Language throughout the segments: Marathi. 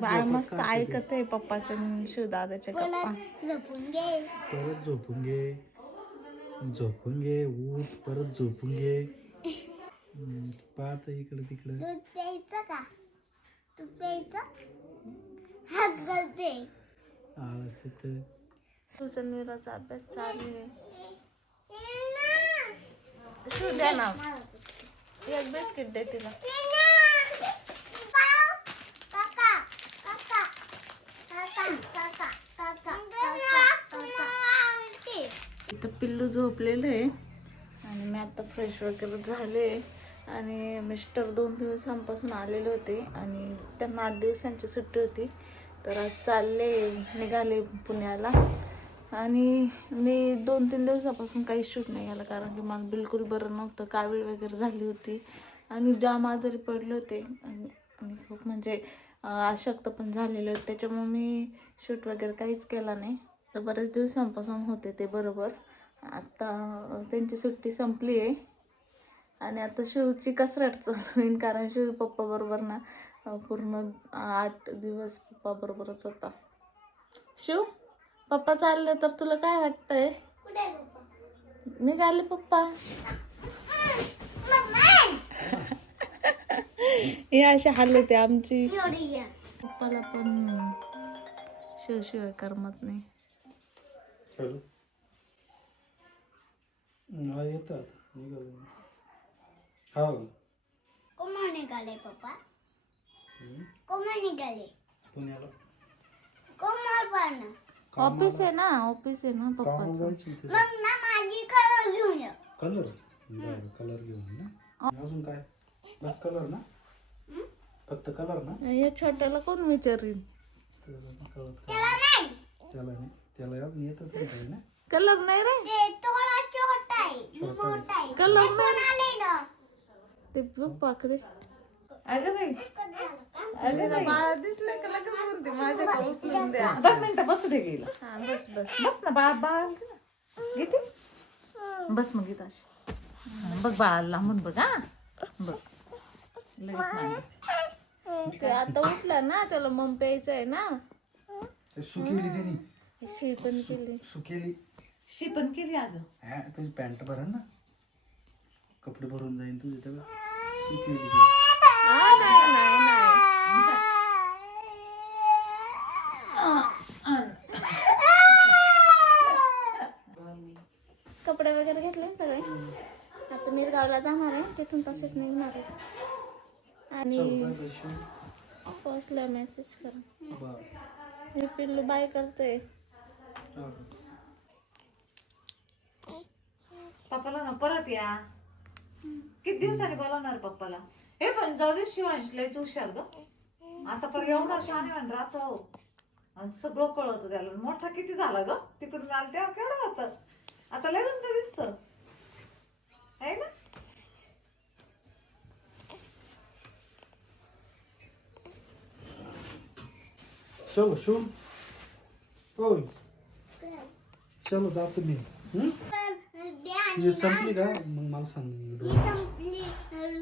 बाळ मस्त ऐकत आहे पप्पाचं शिवदादाच्या गप्पा. परत झोपून घे उठ परत झोपून घे. पाहत इकडे तिकडे. दूध प्यायचं का? दूध प्यायचं? हात गळते. आळस येतं. तुझा निराचा अभ्यास चालू आहे. शिव द्या ना एक बिस्किट दे तिला. इथं पिल्लू झोपलेलं आहे आणि मी आता फ्रेश वगैरे झाले आणि मिस्टर 2 दिवसांपासून आलेले होते आणि त्यांना 8 दिवसांची सुट्टी होती. तर आज निघाले पुण्याला आणि मी 2-3 दिवसापासून काही शूट नाही केलं कारण की मला बिलकुल बरं नव्हतं. कावीळ वगैरे झाली होती आणि जाम आजारी पडले होते आणि खूप म्हणजे अशक्त पण झालेले होते. त्याच्यामुळे मी शूट वगैरे काहीच केला नाही. तर बरेच दिवसांपासून होते ते बरोबर. आता त्यांची सुट्टी संपली आहे आणि आता शिवची कसरत चालू होईल कारण शिव पप्पा बरोबर ना पूर्ण 8 दिवस पप्पा बरोबरच होता. शिव पप्पा चालले तर तुला काय वाटतंय? निघाले पप्पा. हे अशी हाल होते आमची. पप्पाला पण शिवशिवाय करमत नाही. येतात हो. कोण निघाले पप्पा? कोण निघाले? पुण्याला. ऑफिस आहे ना पप्पाचं. मग ना माझी कलर घेऊन ये. कलर घेऊन ना. अजून काय? बस कलर ना. फक्त कलर ना. या छोट्याला कोण विचारीन? त्याला अजून येतच नाही ना. कलर नाही रे. ते थोडा छोटा आहे, मोठा आहे. कलर कोण आले ना? ते पप्पा कडे. अगं बाई बाळा दिसलं का लगेच म्हणते माझ्या उचलून द्या. 2 मिनिटं बसू दे गेला. हा बस बस ना बाळ घेते. बस मग घेत अशी बघ बाळाला लांबून बघ. हा बघ लगेच नाही. ते आता उठला ना त्याला मम प्यायचं आहे ना. सुकेली त्यांनी. शी पण केली. सुकेली. शी पण केली अगं. हा तुझी पॅन्ट भरण ना. कपडे भरून जाईन तुझे तेव्हा. सुकेली. नाही कपडे वगैरे घेतले सगळे. आता मिरगावला जाणार आहे तिथून तसेच निघणार आहे आणि पोस्टला मेसेज करा. मी पिल्लू बाय करते. पप्पाला ना परत या. किती दिवसांनी बोलवणार पप्पाला? हे पण जाऊ दे शिवांश लयच हुशार ग. आता पर एवढा शहाणीवान राहतो आणि सगळं कळतं त्याला. मोठा किती झाला ग. तिकडून आला तेव्हा केवढं होतं. आता लय उंच दिसतं आहे ना. चलो शिव. होय चलो जातो मी. ये संपली का मग मला सांग. संपली.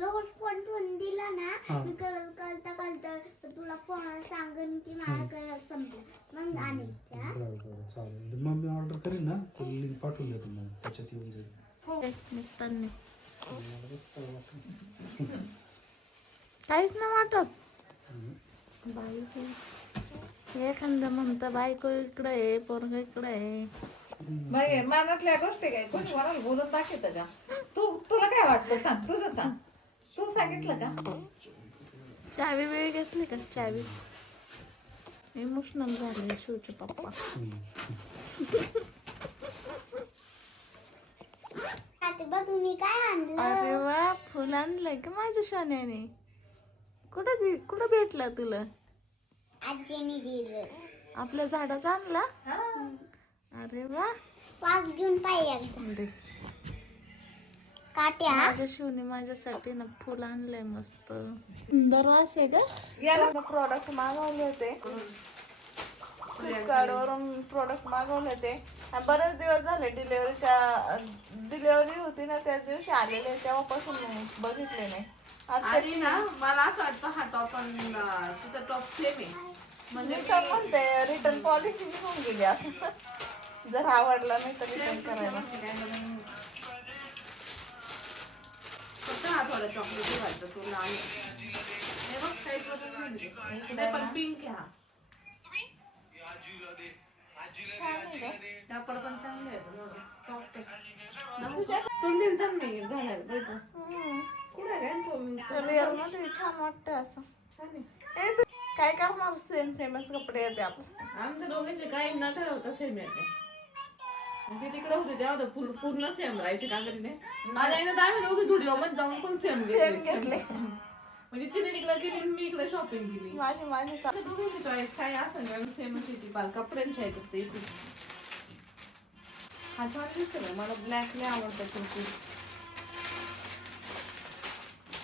लोट फोन ठेवून दिला ना. मी करता तुला फोन सांगन की माझा कलर संपला मग आणायचा. बरं चालेल. मग मी ऑर्डर करीन ना लिंक पाठवून देतो मग त्याच्यात येऊन जाईल. काहीच नाही वाटत. बाई एखादा म्हणतं बायको इकडे आहे पोरग इकडे आहे. बाई मनातल्या गोष्टी काय कोणी कोणाला बोलून दाखवत का? तुला काय वाटतं सांग. तुझं सांग. तू सांगितलं का? चावी वेळ घेतली का? चावी इमोशनल झाले शिवचे पप्पा. बघ मी काय आणलं. अरे वा फुल आणलंय का माझ्या सोन्याने. कुठं भेटला तुला? आजीने दिलं. आपल्या झाडाचा आणला. अरे वा वास घेऊन पाहिजे काट्या. माझ्या शिवने माझ्यासाठी ना फुल आणलंय मस्त. सुंदर वास आहे का. याला प्रोडक्ट मागवले होते फ्लिपकार्ट वरून. प्रोडक्ट मागवले होते बरेच दिवस झाले. डिलिव्हरी होती ना त्याच दिवशी आलेले तेव्हापासून बघितले नाही. आणि ना मला असं वाटतं हा टॉप आणि तिचा टॉप सेम आहे. म्हणजे मी तर म्हणते रिटर्न पॉलिसी निघून गेली असं. जर आवडला नाही तर रिटर्न करायला. फक्त हा थोडा चॉकलेटी वाटतं तुला आणि हे बघ काही बदल नाही पण पिंक आहे हा. कापड पण चांगलं आहे सॉफ्ट आहे. तुला दिलं तर मी घालायला पाहिजे. कुठे काय रिअल मध्ये छान वाटतं असं. छान आहे. ए तू काय करणार? सेम सेमच कपडे येते आपण. आमच्या दोघांचे काही न ठरवता सेम येते. म्हणजे तिकडे होते तेव्हा तर पूर्ण सेम राहायचे का तिने. माझ्या एकदा आम्ही दोघे स्टुडिओ मध्ये जाऊन पण सेम घेतले. म्हणजे तिने तिकडे गेली मी इकडे शॉपिंग केली. माझी दोघांची चॉईस काय असं सेमच येते पाल कपड्यांची ह्याच्यात ते येते. हा छान दिसतो ना मला ब्लॅक लय आवडतं कुर्ती.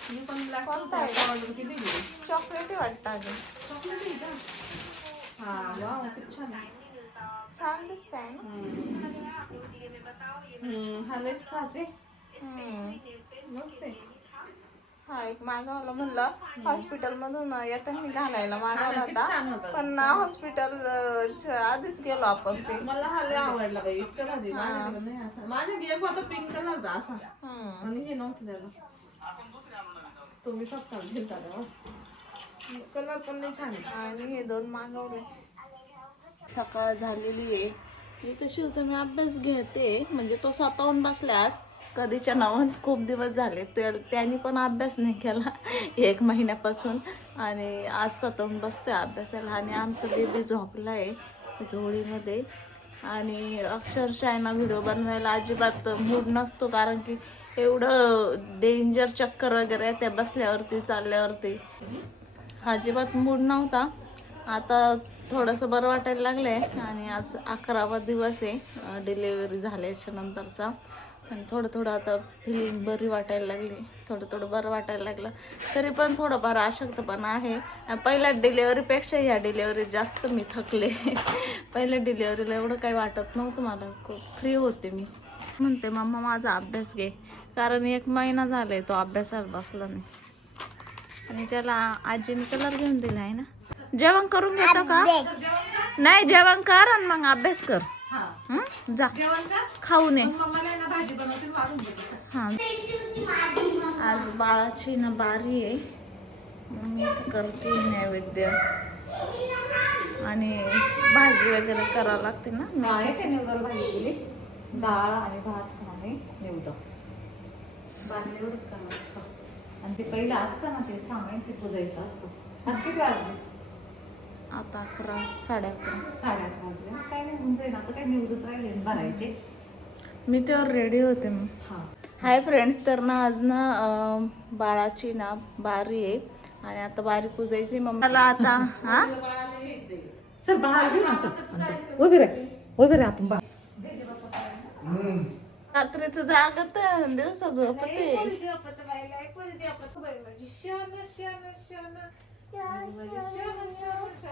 मी पण ब्लॅक ऑर्डर केली. चॉकलेटी वाटतं अजून. चॉकलेट आहे का? हा वाव किती छान आहे. छान दिसतंय ना. हा लयच खास आहे. मस्त आहे. हा एक मागवलं म्हणलं हॉस्पिटल मधून येताना घालायला मागवला छान होता. होता. पण हॉस्पिटल आधीच गेलो आपण ते. मला हा लय आवडला बाई इतकं भारी. माझ्याकडे नाही असा. माझ्या एक होता पिंक कलरचा असा आणि हे नव्हतं त्याला. तुम्ही सस्ता घेता कलर पण नाही छान आहे. आणि हे दोन मागवले. सकाळ झालेली आहे. इथं शिवचा मी अभ्यास घेते. म्हणजे तो स्वतःहून बसला आज कधीच्या नावात. खूप दिवस झाले तर त्यांनी पण अभ्यास नाही केला 1 महिन्यापासून. आणि आज स्वतःहून बसतोय अभ्यासाला. आणि आमचं बेबी झोपला आहे झोळीमध्ये. आणि अक्षरशः ना व्हिडिओ बनवायला अजिबात मूड नसतो. कारण की एवढं डेंजर चक्कर वगैरे त्या बसल्यावरती चालल्यावरती अजिबात मूड नव्हता. आता थोडंसं बरं वाटायला लागलं आहे. आणि आज 11वा दिवस आहे डिलेवरी झाल्याच्या नंतरचा. आणि थोडं आता फिलिंग बरी वाटायला लागली. थोडं बरं वाटायला लागलं. तरी पण थोडंफार अशक्तपणा आहे. पहिल्या डिलेवरीपेक्षा ह्या डिलेवरीत जास्त मी थकले. पहिल्या डिलेवरीला एवढं काही वाटत नव्हतं मला. खूप फ्री होते मी. म्हणते मम्मा माझा अभ्यास घे. कारण 1 महिना झालाय तो अभ्यासाला बसला नाही. आणि त्याला आजीने कलर घेऊन दिला आहे ना. जेवण करून घेतो का? नाही जेवण कर आणि मग अभ्यास कर. जा खाऊ नये. हा आज बाळाची ना बारी आहे. मी करते नैवेद्य आणि भाजी वगैरे करावं लागते ना. भाजी केली डाळ आणि भात आणि निवड बाकी एवढंच करावं लागतं. आणि ते पहिलं असतं ना ते सामान ते पुजायचं असतं. आता किती वाजले? आता 11 11:30 वाजले. काय नाही होऊन जाईल. आता काय निवडच राहिले भरायचे. मी तेव्हा रेडी होते मग. हा हाय फ्रेंड्स. तर ना आज ना बाळाची ना बारी आहे. आणि आता बारी पुजायची मम्मीला आता. हा चल बाळा घेऊन चल उभे रे आपण बा. रात्रीच जागत दिवसा झोपते.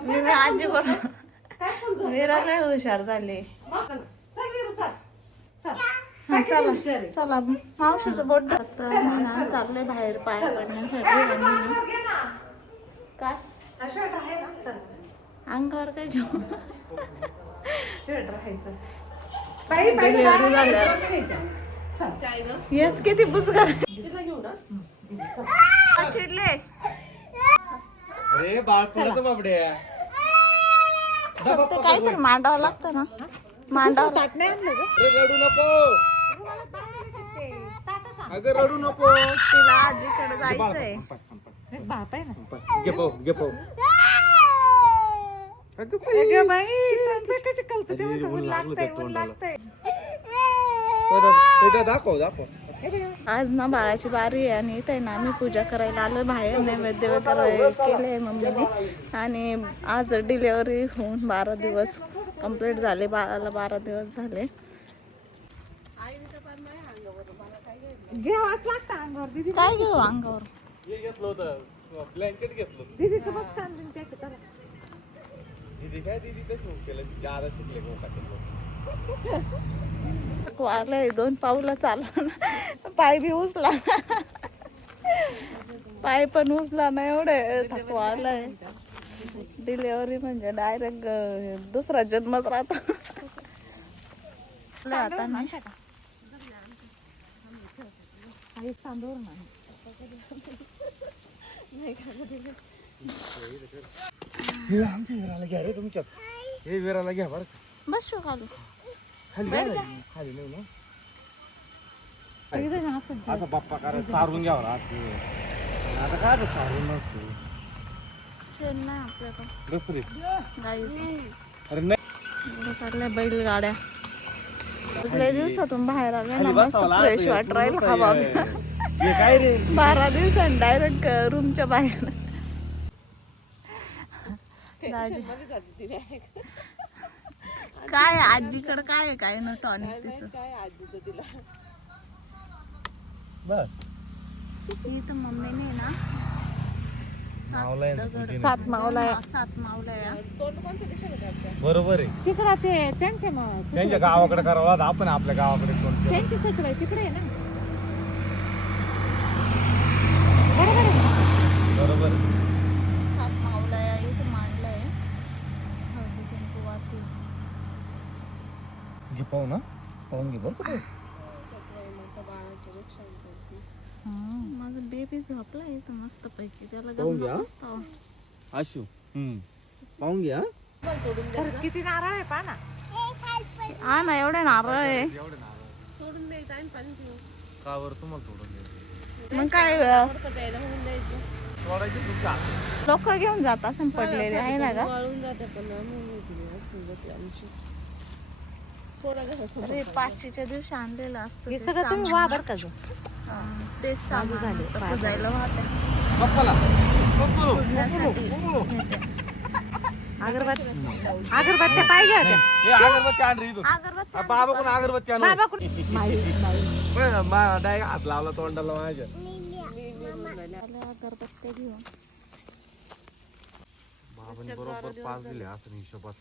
मीरा आजी बरोबर मीरा काय हुशार झाले. चला मावशीचं बोट ना चाललंय बाहेर पाया पडण्यासाठी. आणि काय अंगावर काय घेऊ. डिलिव्हरी झाल्यावर हेच किती पुस्तक चिडले. अरे बाळ पडत बाबड्या. फक्त काहीतरी मांडावं लागतं ना. मांडावं लागतं. अरे रडू नको. अगं रडू नको. तिला आजीकडे जायचंय. घे पाहू. अगं बाई दाखव. आज ना बाळाची बारी आहे. आणि इथे ना आम्ही पूजा करायला आलो बाहेर. नैवेद्य वगैरे केले मम्मीने. आणि आज डिलेवरी होऊन 12 दिवस कंप्लीट झाले. बाळाला 12 दिवस झाले. काय घेऊ अंगावर? हे घेतलं होतं ब्लँकेट घेतलं. दीदी काय दीदी कसं केलं? 4 शिकले वारलंय 2 पाऊलं चालला ना. पाय बी उचला. पाय पण उचला ना एवढे थकवा आलाय. डिलेव्हरी म्हणजे डायरेक्ट दुसरा जन्मच राहतो. आता नाही आमच्या विराला घ्या रे तुमच्यात. हे विराला घ्या बरं का. बस शो खाली. खाली खाली नाही ना. आता बाप्पा करा सारून घ्यावं लागते. आता काय आता सारून नसतो. शेण नाही आपल्याकडं. दुसरी गाईच. अरे नाही चालल्या बैलगाड्या. लय दिवसातून बाहेर आले ना, मस्त बसावं फ्रेश लागतं, वाट राहील मस्त हवा. हे काय रे 12 दिवसांनी डायरेक्ट रूमच्या बाहेर. दाजी. काय आजीकडे काय आहे, काय ना टॉनिक तिचं. बर इथं मम्मीने ना मावला आहे ना तुझी. 7 मावल्या. 7 मावल्या. बरोबर आहे. तिकडं ते त्यांच्या त्यांच्या गावाकडे करावं लागतं. आपण आपल्या गावाकडे कोण केलं. त्यांची सत्र तिकडे आहे ना. बरोबर आहे ना. बरोबर आहे. 7 मावल्या इथं मांडलंय. हळदी कुंकू वाती. घे पाहू ना. पाहून घे बरं का. माझा बेबी झोपला इथं मस्त पैकी. त्याला पाहून घ्या. गप्पा बसतो. आशू पाहून घ्या. खरंच किती नारळ आहे पहा ना. हा ना एवढे नारळ आहे. एवढे नारळ का बरं तुम्हाला सोडून द्यायचं. मग काय सोडायची तुमच्या लोक घेऊन जात असं पडलेले आहे ना गा. अरे 5च्या दिवशी आणलेलं असतं हे ते सगळं तुम्ही सामान. वा बरं का गं. तेच सामान झाले. आता पुजायला वाहते. पप्पाला पुजण्यासाठी नेते. अगरबत्त्या पाहिजे होत्या. हे अगरबत्ती आण रे इथून. अगरबत्ती बाबा कोण अगरबत्ती आणू. बाबा कुठे डायरेक्ट हात लावला तोंडाला माझ्या. आल्या अगरबत्त्या घेऊन. बाबांनी बरोबर 5 दिले असं हिशोबात.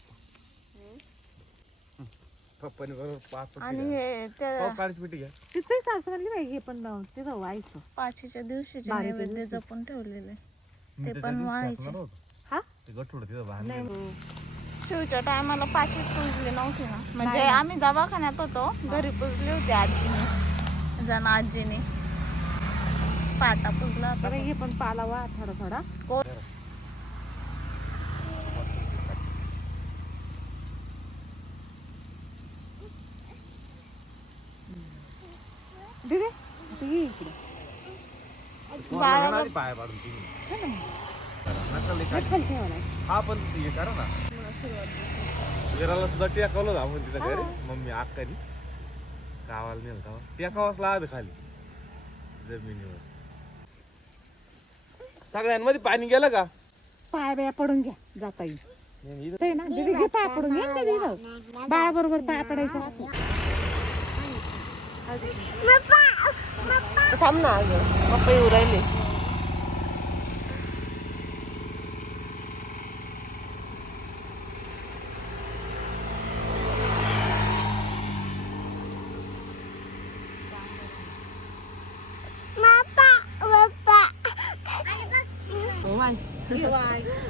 पप्पाने बरोबर 5 आणि हे त्या 40 मिनिटं घ्या. तिथे सासू म्हणली बाई हे पण तिथं व्हायचं. 5च्या दिवशीचे बारीच्या नैवेद्य दिवशी. जपून ठेवलेले. मी ते त्या पण दिवशी व्हायचे. टाकणार होतो. हा? ते गठुडं तिथं बांधलेलं. शिवच्या टायमाला 5च पुजली नव्हती ना. म्हणजे आम्ही दवाखान्यात होतो. घरी पुजली होती आजीने. जण आजीने पाटा पुजला होता. बरं हे पण पालावा थोडा थोडा. दिदे आता ये इकडे. पोराला पाय पाडून तुम्ही. नका लई काय. खाली ठेवा ना. हा पण हे करा ना. विराला सुद्धा टेकवलं आपण तिथं घरी. मम्मी अक्कानी गावाला नेलं तेव्हा टेकावंच लागत खाली जमिनीवर. सगळ्यांमध्ये पाणी गेलं का. पाय बिया पडून घ्या जाता येईल. नाही, इथं ते ना दीदी घे पाय पडून घे ना दीदी. बाळा बरोबर पाय पडायचं. थांब ना अगं पप्पा येऊ राहिले.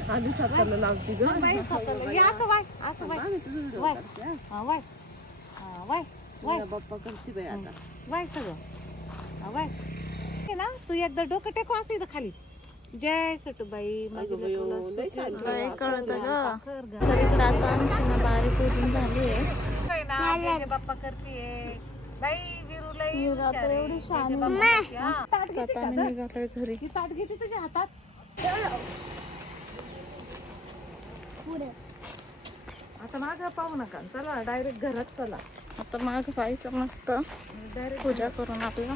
आम्ही स्वतःला लावती ग. असं वाय असं वाय वाय हा वाय हा वाय वाय बाप्पा करते बाई आता. वाय सगळं हा वाय. हे ना तू एकदा डोकं टेको असं इथं खाली. जय सटूबाई माझी काय कळतं ग. तर इकडे आता आमची ना बारी पूजन झाली आहे. बाप्पा करते बाई विरूला मी रात्र एवढी शान ताट घेते का गं? निघालोय घरी. ही ताट घेते तुझ्या हातात. आता मागं पाहू नका. चला डायरेक्ट घरात चला. आता माग पाहायचं मस्त पूजा करून आपलं.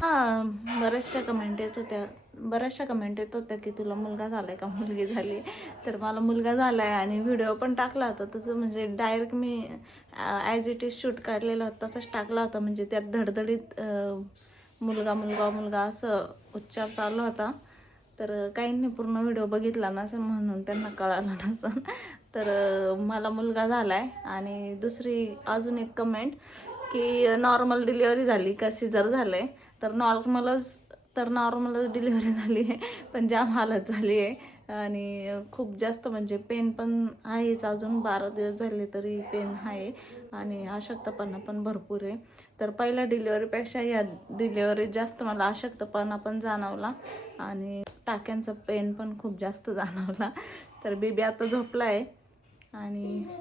हा बऱ्याचशा कमेंट येत होत्या की तुला मुलगा झालाय का मुलगी झाली. तर मला मुलगा झालाय आणि व्हिडिओ पण टाकला होता तसं. म्हणजे direct me as it is shoot काढलेला होता तसंच टाकला होता. म्हणजे त्यात धडधडीत मुलगा मुलगा मुलगा असं उच्चार चालू होता. तर काहींनी पूर्ण व्हिडिओ बघितला नसेल म्हणून त्यांना कळालं नसेल. तर मला मुलगा झाला आहे. आणि दुसरी अजून एक कमेंट की नॉर्मल डिलिव्हरी झाली का सिझर झालं आहे. तर नॉर्मलच डिलिव्हरी झाली आहे, पण जाम हालत झाली आहे आणि खूप जास्त म्हणजे पेन पण आहेच, अजून 12 दिवस झाले तरी पेन आहे आणि अशक्तपणा पण भरपूर आहे. तर पहिल्या डिलिव्हरीपेक्षा या डिलिव्हरीत जास्त मला अशक्तपणा पण जाणवला आणि टाक्यांचा पेन पण खूप जास्त जाणवला. तर बेबी आता झोपला आहे आणि